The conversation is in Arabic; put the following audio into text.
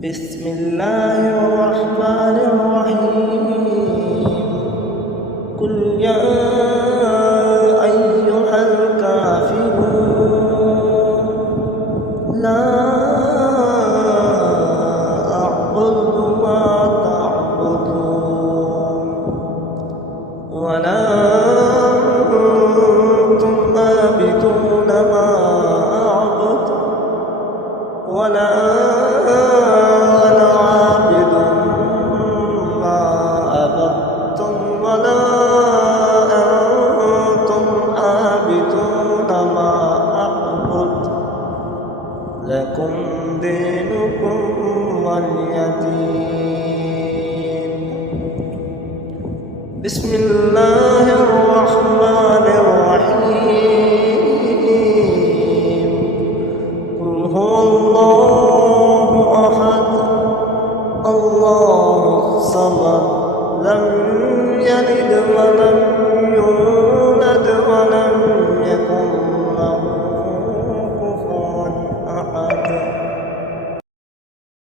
بسم الله الرحمن الرحيم قل يا أيها الكافرون لا أعبد ما تعبدون ولا أنتم عابدون ما أعبد ولا أنا عابد ما عبدتم ولا أنتم عابدون ما أعبد لكم دينكم ولي دين. بسم الله الرحمن الرحيم قل هو الله أحد الله الصمد لم يلد ولم